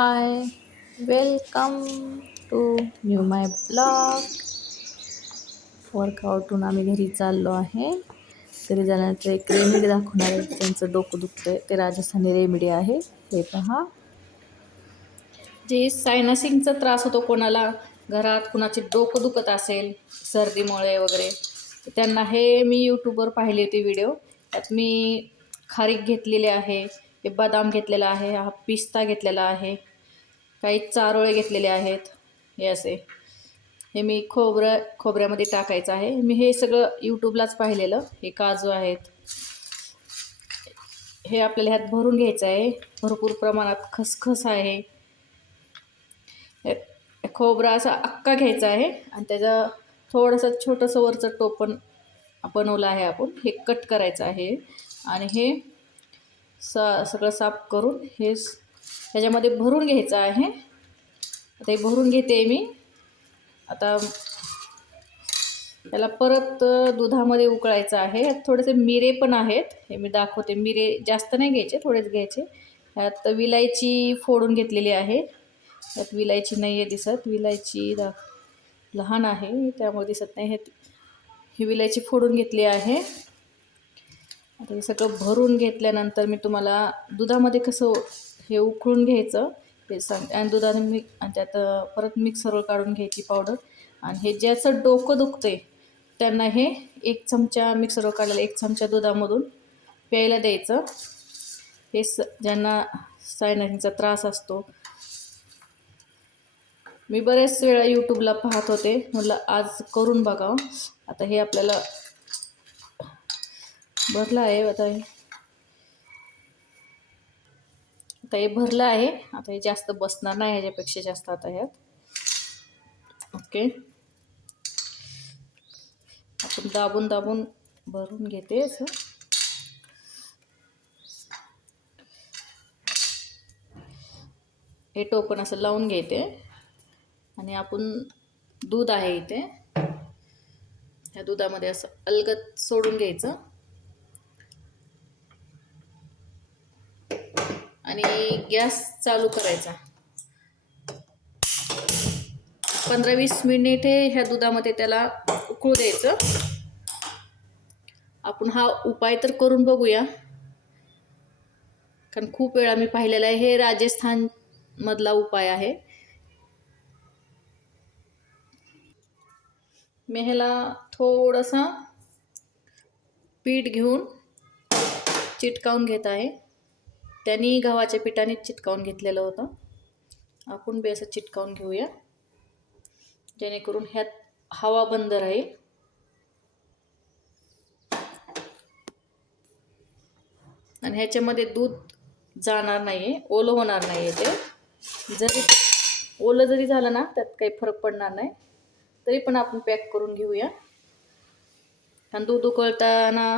High, welcome to new my blog. वर्कआउटहून आम्ही घरी चाललो आहे. घरी जाण्याचं एक रेमेडी दाखवणार आहे. त्यांचं डोकं दुखतंय, ते राजस्थानी रेमेडी आहे. हे पहा. जे सायनसिंगचा त्रास होतो कोणाला, घरात कुणाचे डोकं दुखत असेल सर्दीमुळे वगैरे, तर त्यांना हे मी यूट्यूबवर पाहिले होते व्हिडिओ. त्यात मी खारीक घेतलेले आहे, हे बदाम घेतलेला आहे, हा पिस्ता घेतलेला आहे, काही चारोळे घेतलेले आहेत. हे असे हे मी खोबऱ्यामध्ये टाकायचं आहे. मी हे सगळं यूट्यूबलाच पाहिलेलं. हे काजू आहेत, हे आपल्याला ह्यात भरून घ्यायचं आहे. भरपूर प्रमाणात खसखस आहे. खोबरा असा अख्खा घ्यायचा आहे आणि त्याचं थोडंसं छोटंसं वरचं टोपण बनवलं आहे आपण, हे कट करायचं आहे. आणि हे सगळं साफ करून हे ह्याच्यामध्ये भरून घ्यायचं आहे. आता हे भरून घेते मी. आता त्याला परत दुधामध्ये उकळायचं आहे. थोडेसे मिरे पण आहेत, हे मी दाखवते. मिरे जास्त नाही घ्यायचे, थोडेच घ्यायचे. ह्यात विलायची फोडून घेतलेली आहे. त्यात विलायची नाही आहे दिसत, विलायची लहान आहे त्यामुळे दिसत नाही. ही विलायची फोडून घेतली आहे. आता हे सगळं भरून घेतल्यानंतर मी तुम्हाला दुधामध्ये कसं हे उकळून घ्यायचं हे सांगते. आणि दुधाने आणि त्यात परत मिक्सरवर काढून घ्यायची पावडर. आणि हे ज्याचं डोकं दुखतंय त्यांना हे 1 चमचा मिक्सरवर काढलेला 1 चमचा दुधामधून प्यायला द्यायचं. हे ज्यांना सायनसचा त्रास असतो. मी बरेच वेळा यूट्यूबला पाहत होते, म्हटलं आज करून बघावं. आता हे आपल्याला भरलं आहे. आता हे भरलं आहे. आता हे जास्त बसणार नाही, ह्याच्यापेक्षा जास्त आता ह्यात. ओके, आपण दाबून दाबून भरून घेते असं. हे टोपण असं लावून घेते. आणि आपण दूध आहे इथे, ह्या दुधामध्ये असं अलगद सोडून घ्यायचं. आणि गॅस चालू करायचा. 15-20 मिनिटे ह्या दुधामध्ये त्याला उकळू द्यायचं. आपण हा उपाय तर करून बघूया, कारण खूप वेळा मी पाहिलेला आहे. हे राजस्थान मधला उपाय आहे. मी ह्याला थोडंसं पीठ घेऊन चिटकावून घेत आहे. त्यांनी गव्हाच्या पिठाने चिटकावून घेतलेलं होतं. आपण बी असं चिटकावून घेऊया, जेणेकरून ह्यात हवा बंद राहील. आणि ह्याच्यामध्ये दूध जाणार नाही, ओलं होणार नाही. ते जरी ओलं जरी झालं ना, त्यात काही फरक पडणार नाही. तरी पण आपण पॅक करून घेऊया. आणि दूध उकळताना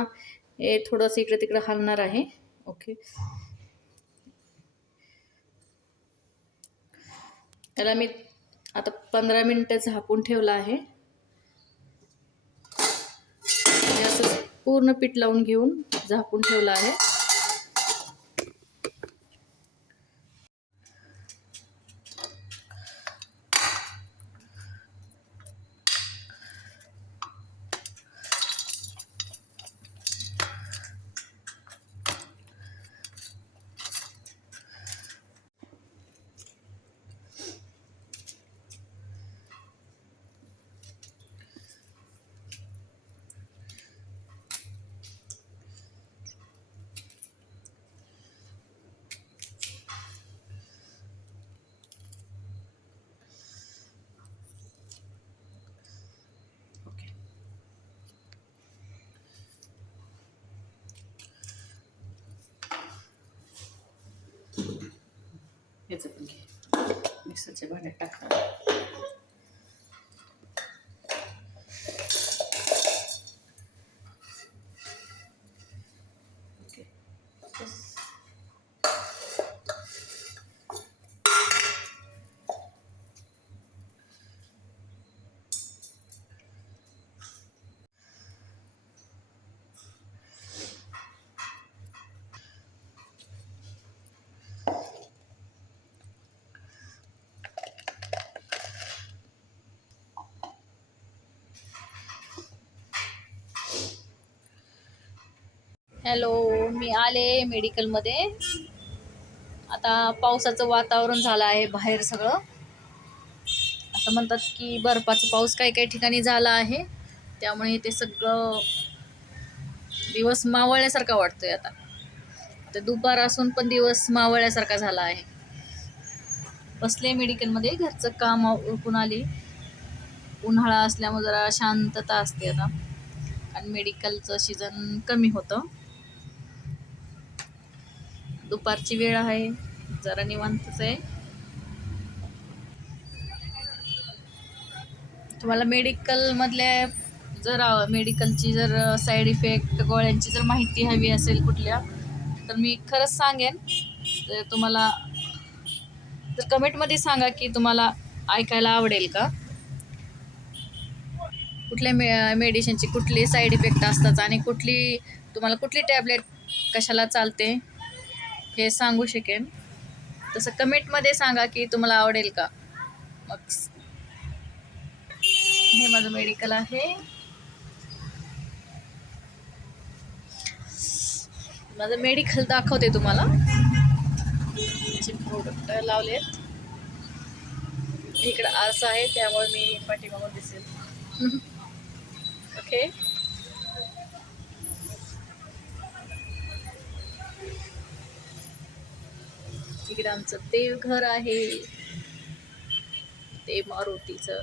हे थोडंसं इकडे तिकडे हलणार आहे. ओके, त्याला मी आता 15 मिनिटं झाकून ठेवलं आहे. असं पूर्ण पीठ लावून घेऊन झाकून ठेवलं आहे. ह्याचं पण घे, मिक्सरच्या भांड्यात टाकणार. ओके, हॅलो, मी आले मेडिकलमध्ये. आता पावसाचं वातावरण झालं आहे बाहेर सगळं. असं म्हणतात की बर्फाचा पाऊस काही काही ठिकाणी झाला आहे, त्यामुळे ते सगळं दिवस मावळल्यासारखा वाटतोय. आता दुपार असून पण दिवस मावळल्यासारखा झाला आहे. बसले मेडिकलमध्ये, घरचं काम उरकून आली. उन्हाळा असल्यामुळे जरा शांतता असते आता, आणि मेडिकलचं सीझन कमी होतं. दुपारची वेळ आहे, जरा निवांतच आहे. तुम्हाला मेडिकलमधल्या मेडिकलची जर साईड इफेक्ट गोळ्यांची जर माहिती हवी असेल कुठल्या, तर मी खरंच सांगेन. तर तुम्हाला तर कमेंटमध्ये सांगा की तुम्हाला ऐकायला आवडेल का, कुठल्या मेडिसिनची कुठली साईड इफेक्ट असतात आणि तुम्हाला कुठली टॅबलेट कशाला चालते हे सांगू शकेन. तसं कमेंटमध्ये सांगा की तुम्हाला आवडेल का. मग हे माझं मेडिकल आहे. माझं मेडिकल दाखवते तुम्हाला. प्रोडक्ट लावलेत. इकडं आरसा आहे, त्यामुळे मी पाठीमागून दिसेल. ओके. इकडे आमचं देवघर आहे, ते मारुतीचं.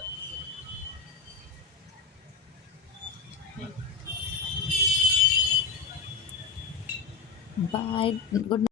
Bye, good